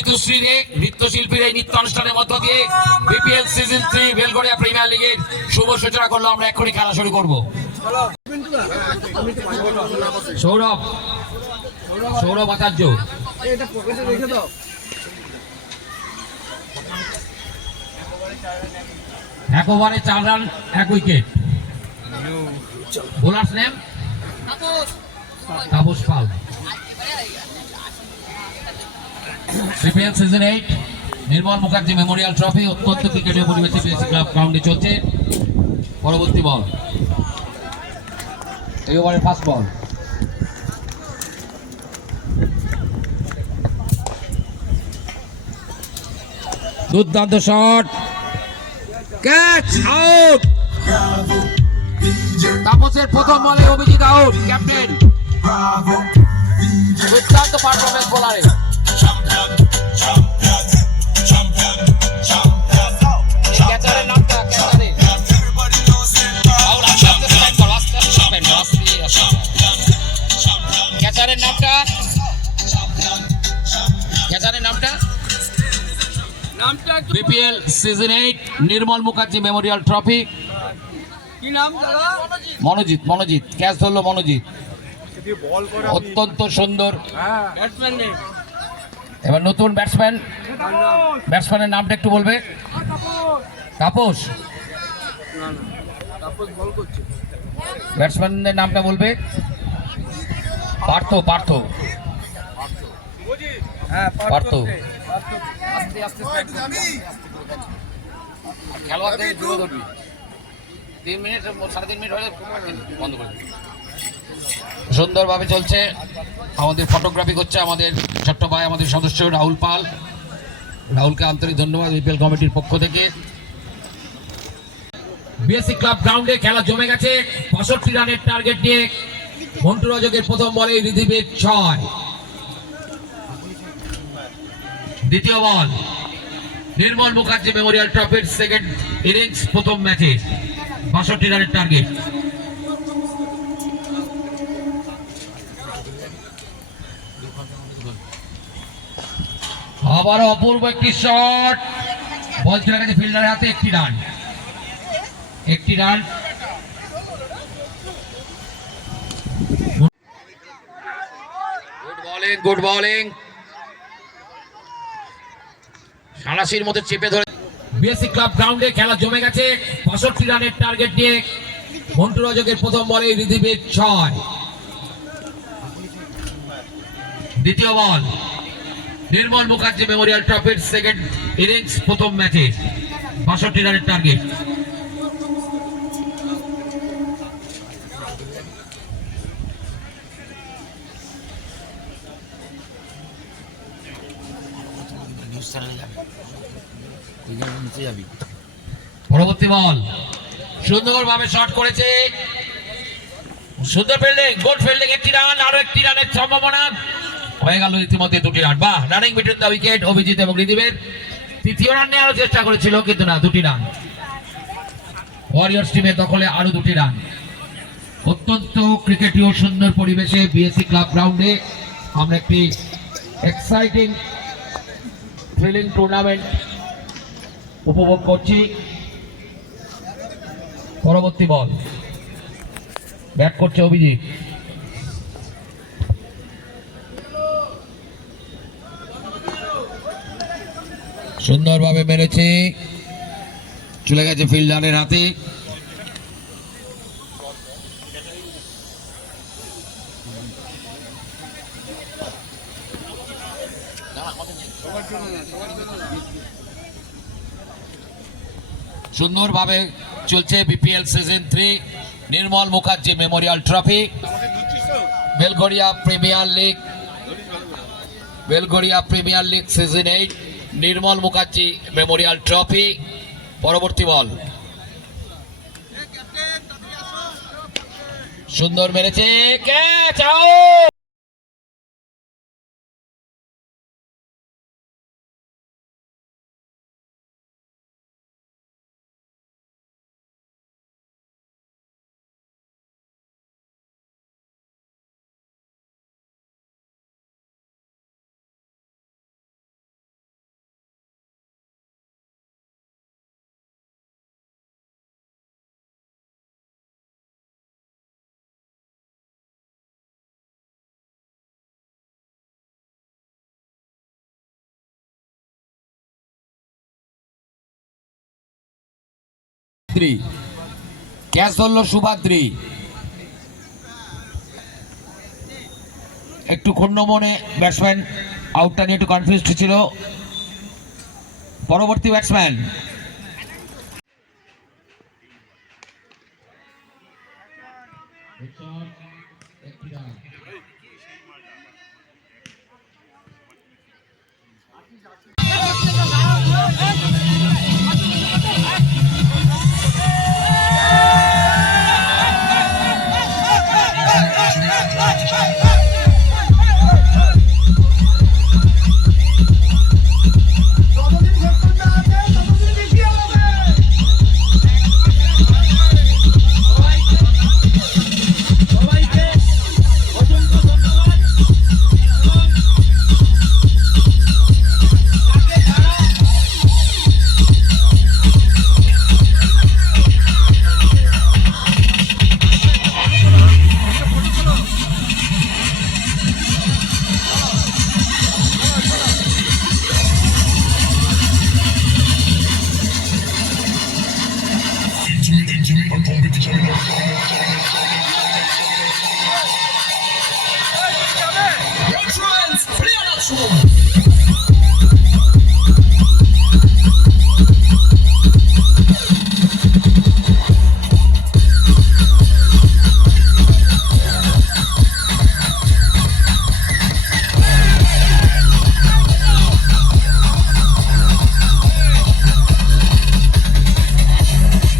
ঋতুশ্রী দে নৃত্যশিল্পীর এই নৃত্যানুষ্ঠানের মধ্য দিয়ে বিপিএল সিজন 3 বেলগড়িয়া প্রিমিয়ার লিগের শুভ সূচনা করলো। আমরা এক্ষুনি খেলা শুরু করব। সৌরভ সৌরভ আচার্য, এক ওভারে 4 run 1 wicket. Bowlers name Tapas Pal. BPL season 8 Nirmal Mukherjee memorial trophy অত্যন্ত ক্রিকেটের পরিবেশে বিএসসি ক্লাব গ্রাউন্ডে চলছে। পরবর্তী বল, এই ওভারের ফার্স্ট বল। দুর্দান্ত শট, ক্যাচ, আউট। তাপসের প্রথম বলে অভিজিৎ আউট। ক্যাপ্টেন দুর্দান্ত পারফরমেন্স বোলারে। ক্যাচারের নামটা BPL season 8 Nirmal Mukherjee memorial trophy. কি নাম দাদা? মনোজিৎ। মনোজিৎ ক্যাচ ধরলো মনোজিৎ, অত্যন্ত সুন্দর। এবার নতুন ব্যাটসম্যানের নামটা একটু বলবে। তাপস, ব্যাটসম্যানের নামটা বলবে। পার্থ পার্থ পার্থ। খেলোয়াড়দের দূরে ধরবি। 3 মিনিট 3.5 মিনিট হলে বন্ধ করে দিবি। সুন্দরভাবে চলছে। আমাদের ফটোগ্রাফি করছে আমাদের ছোট্ট ভাই, আমাদের সদস্য রাহুল পাল। রাহুলকে আন্তরিক ধন্যবাদ বিপিএল কমিটির পক্ষ থেকে। বিএসসি ক্লাব গ্রাউন্ডে খেলা জমে গেছে। 65 রানের টার্গেট নিয়ে মন্টু রজকের প্রথম বলে রিদিবের 6। দ্বিতীয় বল, নির্মল মুখার্জি মেমোরিয়াল ট্রফির সেকেন্ড ইনিংস প্রথম ম্যাচে 65 রানের টার্গেট। আবার অপূর্ব একটি শট, বল চলে গেছে ফিল্ডারের হাতে। একটি রান। Good bowling. সালাসির মতো চেপে ধরে। বিএসসি ক্লাব গ্রাউন্ডে খেলা জমে গেছে। 65 রানের টার্গেট নিয়ে মন্টু রজকের প্রথম বলে রিদিবের 6। দ্বিতীয় বল, নির্মল মুখার্জি মেমোরিয়াল ট্রফির সেকেন্ড ইনিংস প্রথম ম্যাচে 65 রানের টার্গেট। পরবর্তী বল, সুন্দরভাবে শট করেছে। সুন্দর ফিল্ডিং, গুড ফিল্ডিং। একটি রান, আরো একটি রানের সম্ভাবনা। হয়ে গেল ইতিমধ্যে 2টি রান। বাহ, running between the wicket Abhijit এবং রিদিবের। তৃতীয় রান নেওয়ার চেষ্টা করেছিল কিন্তু না, 2টি রান। ওয়ারিয়র্স টিমের দখলে আরো 2টি রান। অত্যন্ত ক্রিকেটীয় সুন্দর পরিবেশে বিএসসি ক্লাব গ্রাউন্ডে আমরা একটি এক্সাইটিং থ্রিলিং টুর্নামেন্ট উপভোগ করছি। পরবর্তী বল, ব্যাট করছে অভিজিৎ। সুন্দরভাবে মেরেছে, চলে গেছে ফিল্ডারের হাতে। সুন্দরভাবে চলছে BPL season 3 Nirmal Mukherjee memorial trophy Belgharia premier league season 8 Nirmal Mukherjee memorial trophy. পরবর্তী বল, সুন্দর মেরেছে, ক্যাচ, আউট। শুভাদ্রি, ক্যাচ ধরলো শুভাদ্রি, একটু ক্ষুণ্ণ মনে ব্যাটসম্যান আউটটা নিয়ে একটু কনফিউজড ছিল। পরবর্তী ব্যাটসম্যান Trans, clear that